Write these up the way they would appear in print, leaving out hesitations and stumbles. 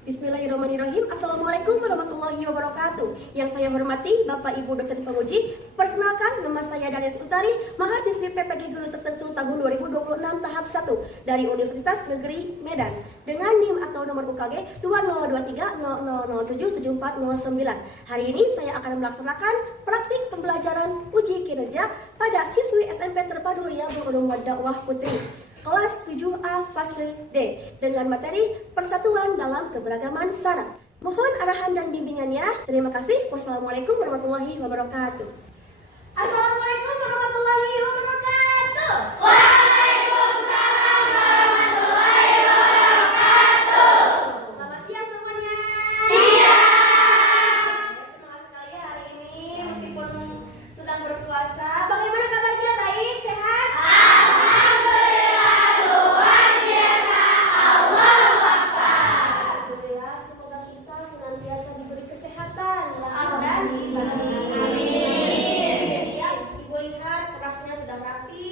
Bismillahirrahmanirrahim. Assalamualaikum warahmatullahi wabarakatuh. Yang saya hormati Bapak Ibu dosen penguji. Perkenalkan, nama saya Darius Utari, mahasiswi PPG Guru Tertentu tahun 2026 tahap 1 dari Universitas Negeri Medan dengan NIM atau nomor UKG 202300077409. Hari ini saya akan melaksanakan praktik pembelajaran uji kinerja pada siswi SMP Terpadu Riyadhul Ulum Dakwah Putri kelas 7A fase D dengan materi persatuan dalam keberagaman syarat. Mohon arahan dan bimbingannya. Terima kasih. Wassalamualaikum warahmatullahi wabarakatuh. Assalamualaikum warahmatullahi wabarakatuh. Waalaikumsalam warahmatullahi wabarakatuh. Selamat siang semuanya. Siang. Semangat sekali hari ini meskipun sedang berpuasa. Bagaimana kabarnya? Baik, sehat? Alhamdulillah, luar biasa. Allahu Akbar. Alhamdulillah, semoga kita senantiasa diberi kesehatan lahir dan Amin. batin. Amin. Ya, Ibu lihat kerasnya sudah rapi,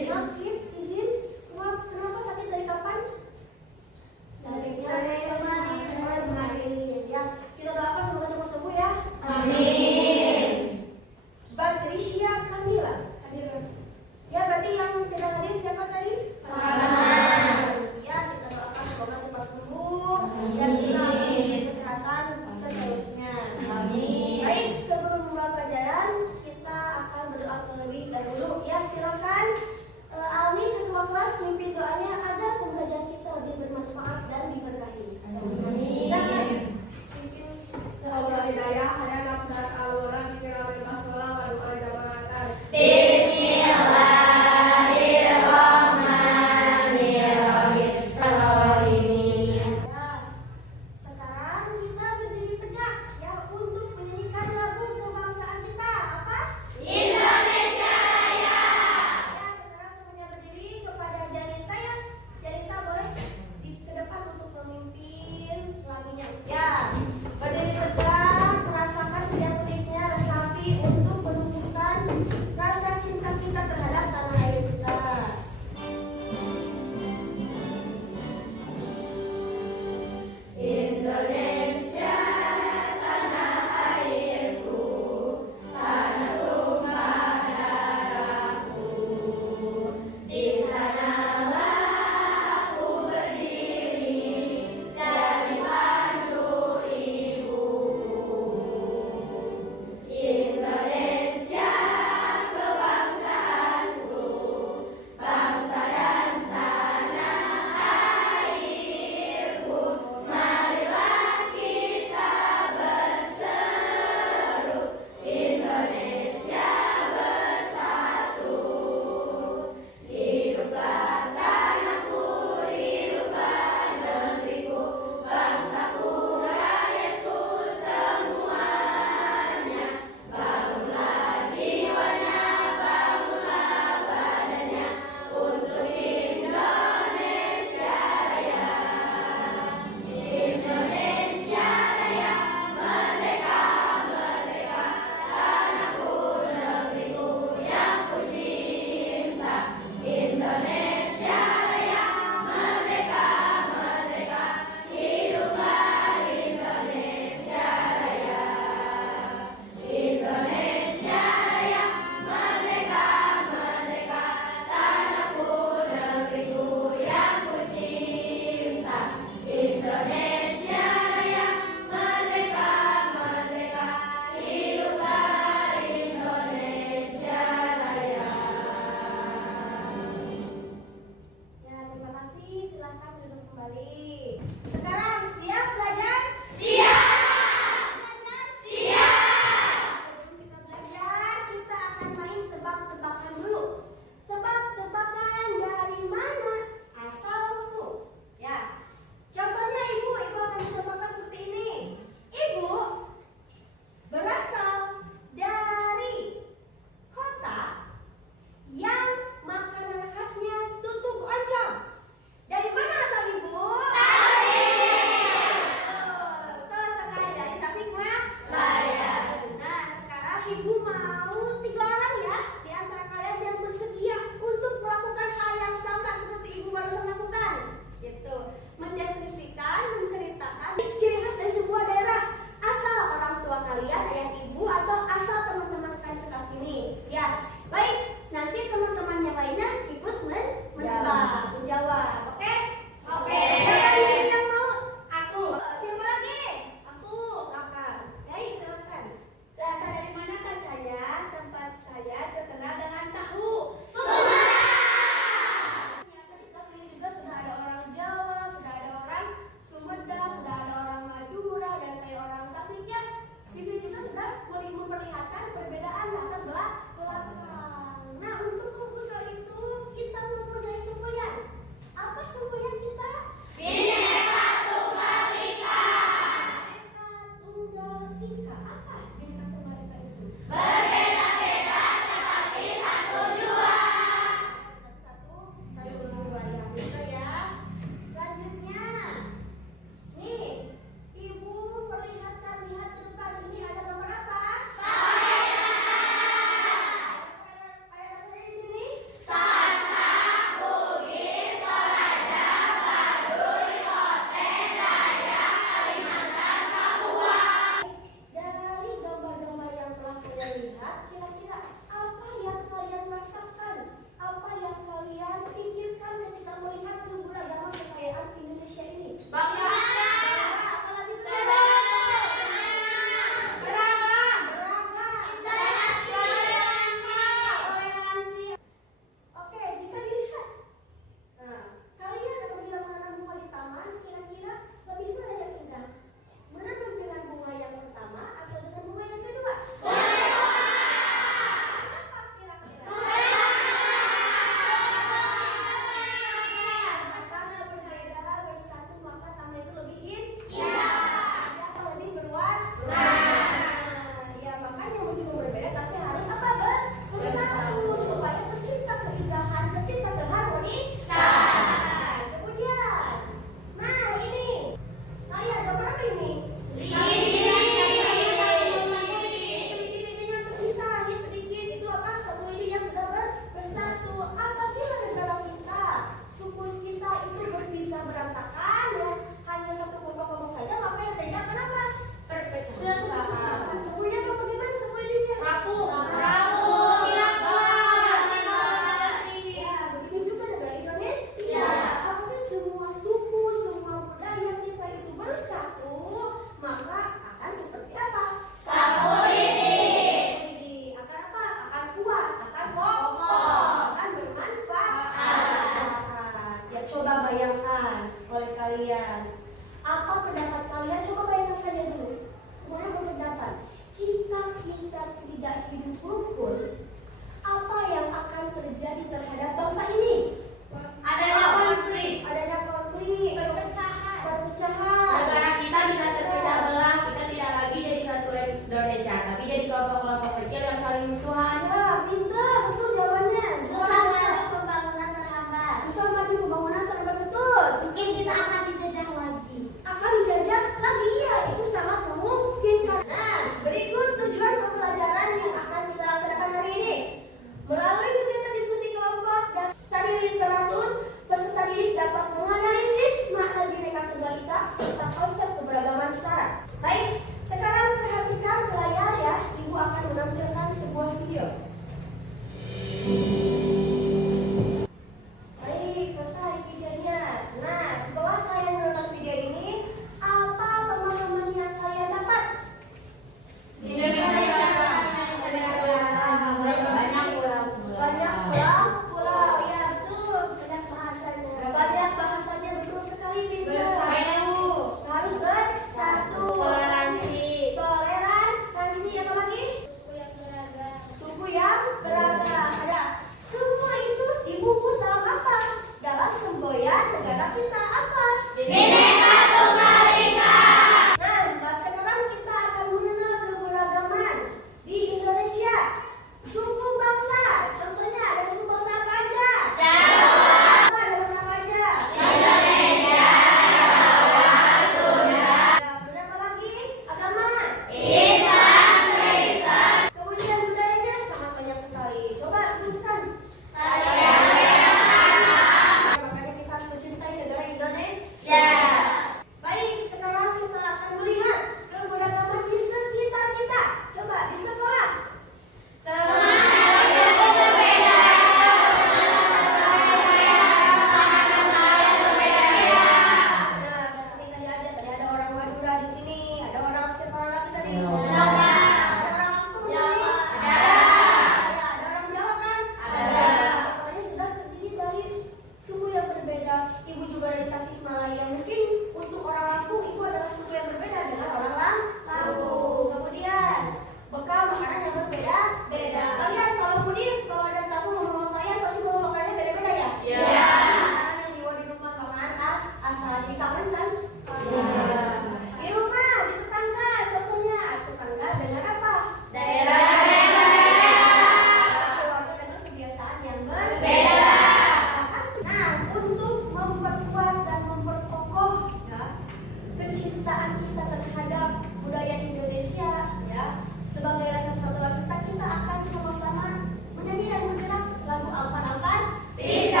kecintaan kita terhadap budaya Indonesia, ya. Sebagai rasa persatuan kita, kita akan sama-sama menyanyi dan bergerak lagu Alpan-Alpan Bisa.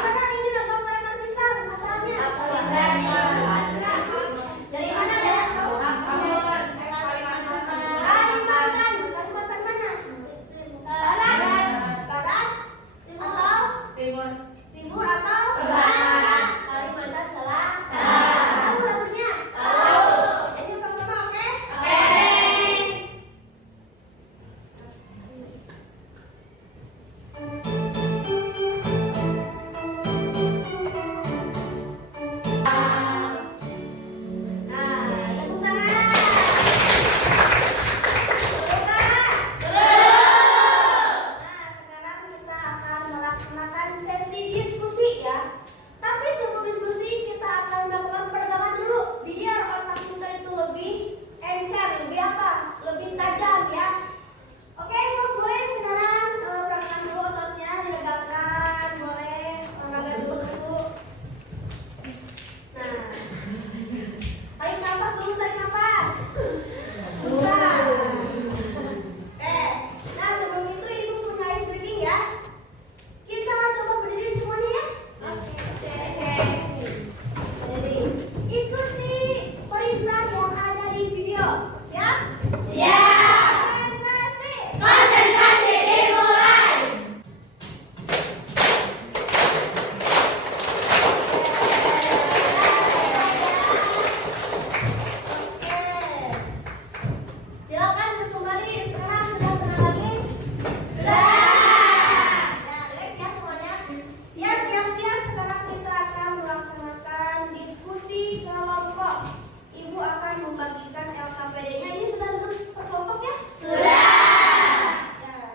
Gimana ini lagu Alpan-Alpan Bisa? Masalahnya dari mana ya? Kalimantan. Kalimantan mana? Barat atau timur atau Barat. Kalimantan Selatan. Tahu lagunya? Jadi sama-sama, oke? Nah, tepuk tangan. Nah, sekarang kita akan melaksanakan sesi diskusi, ya. Tapi sebelum diskusi kita akan melakukan peregangan dulu biar otak kita itu lebih encer, lebih apa? Lebih tajam, ya. Oke, sob, boleh sekarang peregangan dulu ototnya, diregangkan, boleh olahraga dulu. Nah, tarik nafas dulu, tarik nafas. Bisa. Nah sebelum itu ibu punya ice breaking, ya. Kita coba berdiri semuanya, ya. Jadi ikuti perintah yang ada di video, ya. Konsentrasi dimulai. Oke. Silakan kembali. Sekarang sudah tenang lagi? Nah, relax ya semuanya. Ya, siap-siap. Sekarang kita akan melaksanakan diskusi kelompok. Ibu akan membagikan LKPD-nya. Ini sudah tentu per kelompok, ya? Ya,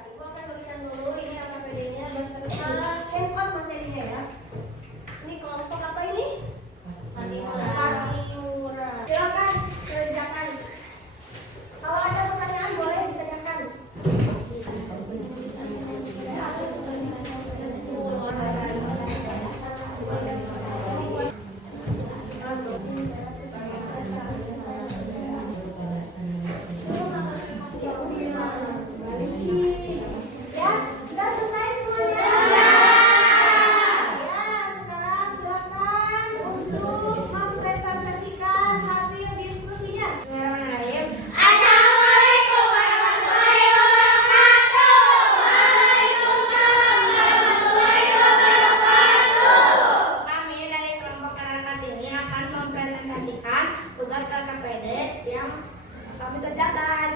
ibu akan bagikan dulu. Ini LKPD-nya beserta handphone materinya, ya. Ini kelompok apa ini? Patimura. Silakan kerjakan. Kalau ada pertanyaan boleh ditanyakan. Ya, sudah selesai semuanya. Ya, sekarang silakan untuk mempresentasikan hasil diskusinya. Assalamualaikum warahmatullahi wabarakatuh. Waalaikumsalam warahmatullahi wabarakatuh. Kami dari kelompok anak ini akan mempresentasikan tugas LKPD yang kami kerjakan.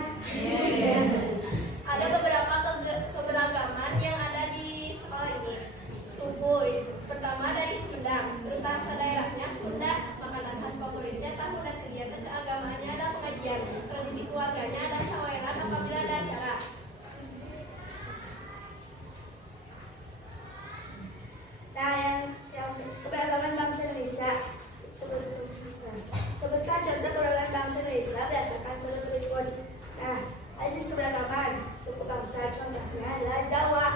Ada beberapa keberagaman yang ada di sekolah ini. Subuh, pertama dari Sunda, terus bahasa daerahnya Sunda, makanan khas favoritnya tahu dan kegiatan keagamaannya ada pengajian, tradisi keluarganya ada saweran apabila ada acara. Nah, yang keberagaman bangsa Indonesia. Sebutkan contoh keberagaman bangsa Indonesia berdasarkan menurut berikut. Nah, jenis keberagaman suku bangsa contohnya adalah Jawa,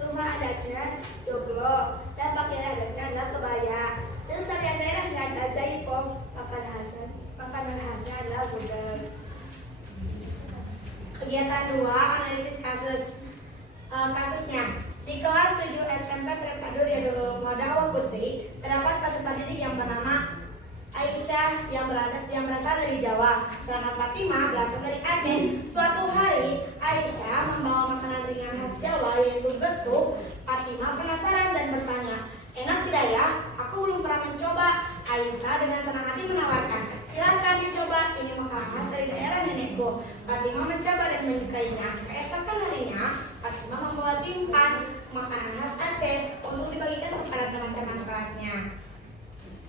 rumah adatnya joglo, dan pakaian adatnya adalah kebaya. Terus tarian daerahnya ada jaipong, makanan khasnya adalah gudeg. Kegiatan 2, analisis kasusnya. Di kelas 7 SMP Terpadu Riyadul Modawah Putri terdapat peserta didik yang bernama Aisyah yang berasal dari Jawa, sedangkan Fatimah berasal dari Aceh. Suatu hari Aisyah membawa makanan ringan khas Jawa yaitu getuk. Fatimah penasaran dan bertanya, "Enak tidak ya? Aku belum pernah mencoba." Aisyah dengan senang hati menawarkan, "Silakan dicoba, ini makanan khas dari daerah nenekku." Fatimah mencoba dan menyukainya. Keesokan harinya, Fatimah membawa timpan makanan khas Aceh untuk dibagikan kepada teman-teman kelasnya.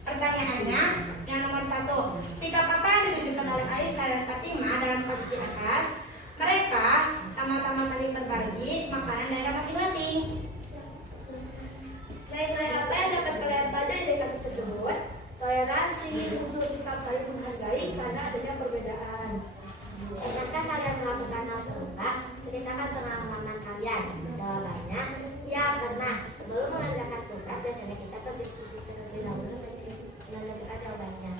Pertanyaannya, yang nomor 1, sikap apa yang ditunjukkan oleh Aisyah dan Fatimah dalam kasus di atas? Mereka sama-sama saling berbagi makanan daerah masing-masing. Nilai-nilai apa yang dapat kalian pelajari dari kasus tersebut? Toleransi untuk sikap saling menghargai karena adanya perbedaan. Pernahkah kalian melakukan hal serupa? Ceritakan pengalaman kalian. Jawabannya, ya pernah. Sebelum mengerjakan tugas, biasanya kita berdiskusi terlebih dahulu dan menentukan jawabannya.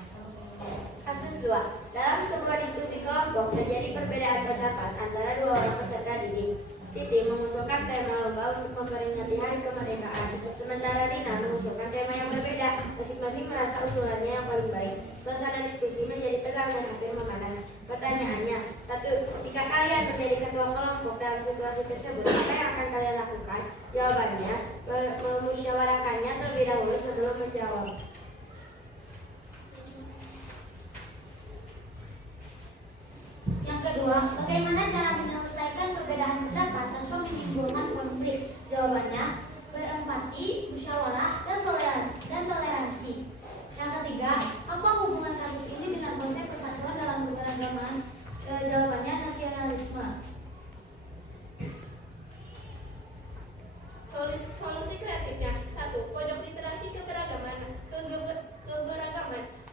Kasus Kedua, dalam sebuah diskusi kelompok terjadi perbedaan pendapat antara dua orang peserta didik. Siti mengusulkan tema lomba untuk memperingati Hari Kemerdekaan, sementara Rina mengusulkan tema yang berbeda. Masing-masing merasa usulannya yang paling baik. Suasana diskusi menjadi tegang dan hampir memanas. Pertanyaannya, 1. Jika kalian menjadi ketua kelompok dalam situasi tersebut, apa yang akan kalian lakukan? Jawabannya, memusyawarahkannya terlebih dahulu sebelum menjawab. Yang kedua, bagaimana cara menyelesaikan perbedaan pendapat tanpa menimbulkan konflik? Jawabannya, berempati, musyawarah, dan toleransi. Yang ketiga, apa hubungan kasus ini dengan konsep persatuan dalam keberagaman? Jawabannya, nasionalisme. Solusi kreatifnya 1. Pojok literasi keberagaman,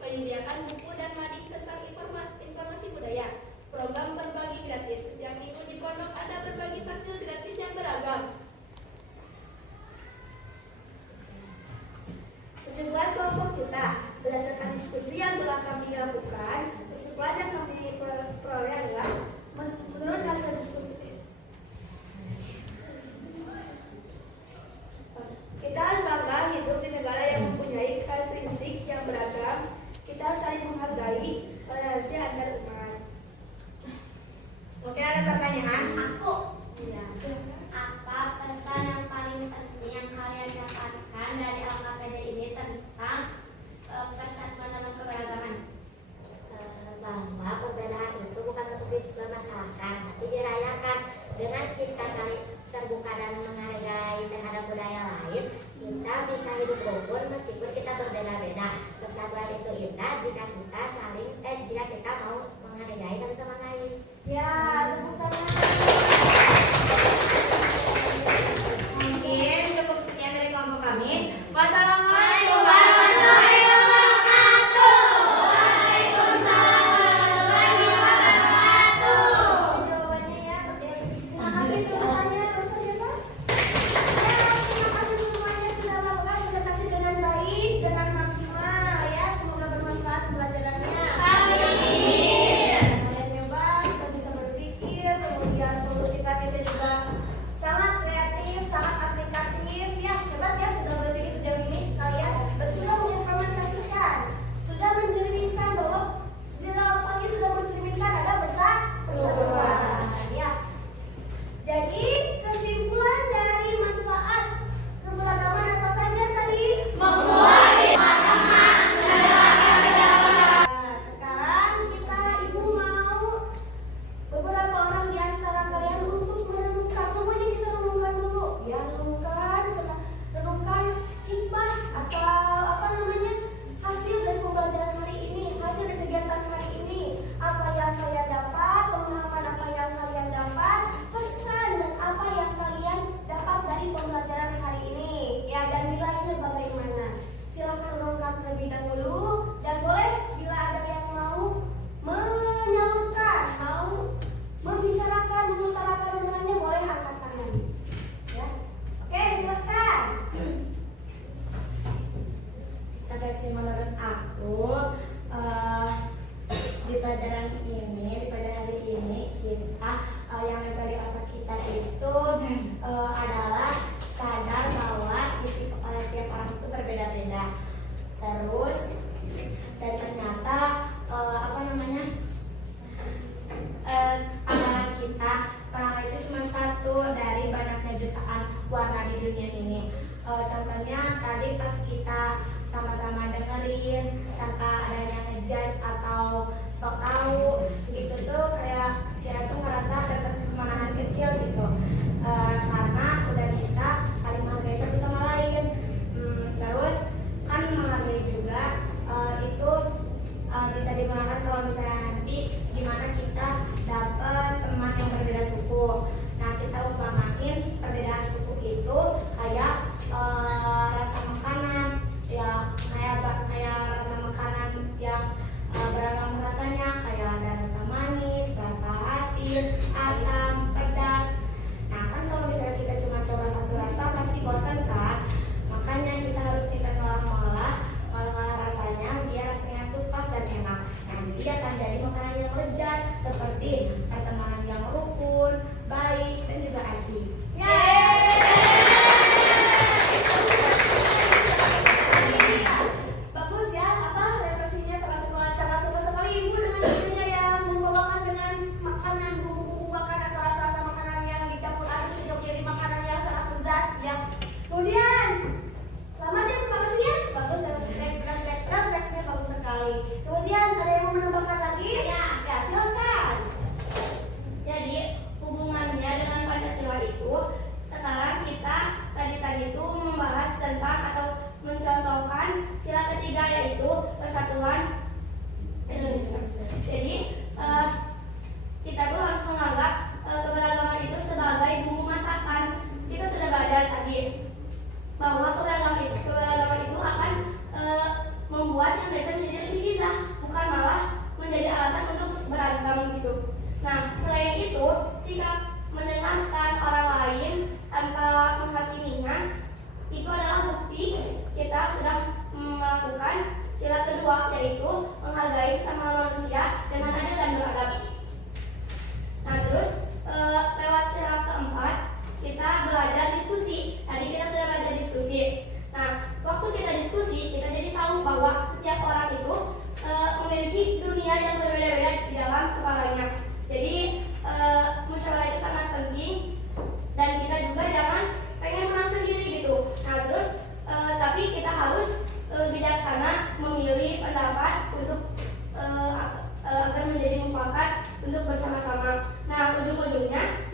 menyediakan buku dan mading tentang informasi budaya. Program berbagi gratis. Setiap minggu di pondok ada berbagi takjil gratis yang beragam. tadi, pertemanan yang rukun, baik, dan juga asik. Bagus ya, refleksinya sangat suka sekali Ibu dengan istrinya yang membawakan dengan makanan bumbu-bumbu makan atau rasa-rasa makanan yang dicampur aduk sehingga menjadi makanan yang sangat lezat ya. Kemudian selamat ya, terima kasih ya. Bagus refleksinya bagus sekali. Kemudian ada yang mau menambahkan lagi? Ya, silakan. Jadi hubungannya dengan Pancasila itu sekarang kita tadi itu membahas tentang atau mencontohkan sila ketiga yaitu persatuan Indonesia. Jadi kita tuh harus menganggap keberagaman itu sebagai bumbu masakan. Kita sudah belajar tadi bahwa keberagaman itu akan membuat Indonesia menjadi lebih indah, bukan malah menjadi alasan untuk beragam gitu. Nah, selain itu, sikap mendengarkan orang lain tanpa menghakiminya itu adalah bukti kita sudah melakukan sila kedua, yaitu menghargai sesama manusia dengan adil dan beradab. Nah, terus lewat sila keempat kita belajar diskusi. Tadi kita sudah belajar diskusi. Nah, waktu kita diskusi, kita jadi tahu bahwa setiap orang itu memiliki dunia yang berbeda-beda di dalam kepalanya. Jadi musyawarah itu sangat penting dan kita juga jangan pengen menang sendiri gitu. Nah, terus tapi kita harus bijaksana memilih pendapat untuk agar menjadi mufakat untuk bersama-sama. Nah, ujung-ujungnya